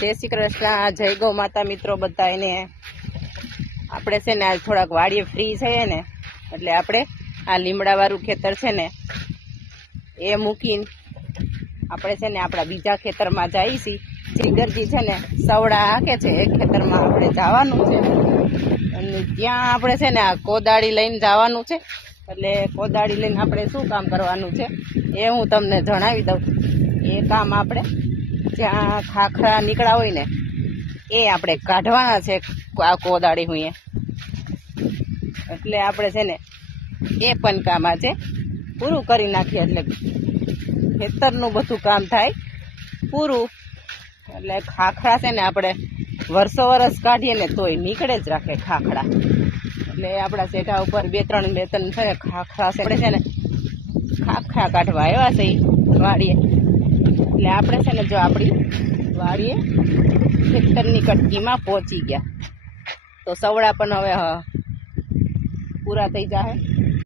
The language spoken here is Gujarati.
जय श्री कृष्ण, जय गौ माता। मित्रों बधाने આપણે છે ને આજ થોડાક વાડીએ ફ્રી છે ને એટલે આપણે આ લીમડાવાળું ખેતર છે ને એ મૂકીને આપણે છે ને આપણા બીજા ખેતરમાં જઈએ છીએ। જીગરજી છે ને સવડા હાકે છે એક ખેતરમાં આપણે જવાનું છે અને ત્યાં આપણે છે ને આ કોદાળી લઈને જવાનું છે। એટલે કોદાળી લઈને આપણે શું કામ કરવાનું છે એ હું તમને જણાવી દઉં। એ કામ આપણે જ્યાં ખાખરા નીકળ્યા હોય ને એ આપણે કાઢવાના છે આ કોદાળી હું એટલે આપણે છે ને એ પણ કામ આજે પૂરું કરી નાખીએ એટલે ખેતરનું બધું કામ થાય પૂરું। એટલે ખાખરા છે ને આપણે વર્ષો વર્ષ કાઢીએ ને તોય નીકળે જ રાખે ખાખરા। એટલે આપણા શેઠા ઉપર બે ત્રણ છે ને ખાખરા છે આપણે છે ને ખાખરા કાઢવા આવ્યા છે વાડીએ। એટલે આપણે છે ને જો આપણી વાડીએ ખેતરની કટકીમાં પહોંચી ગયા તો સવડા પણ હવે પૂરા થઈ જાય।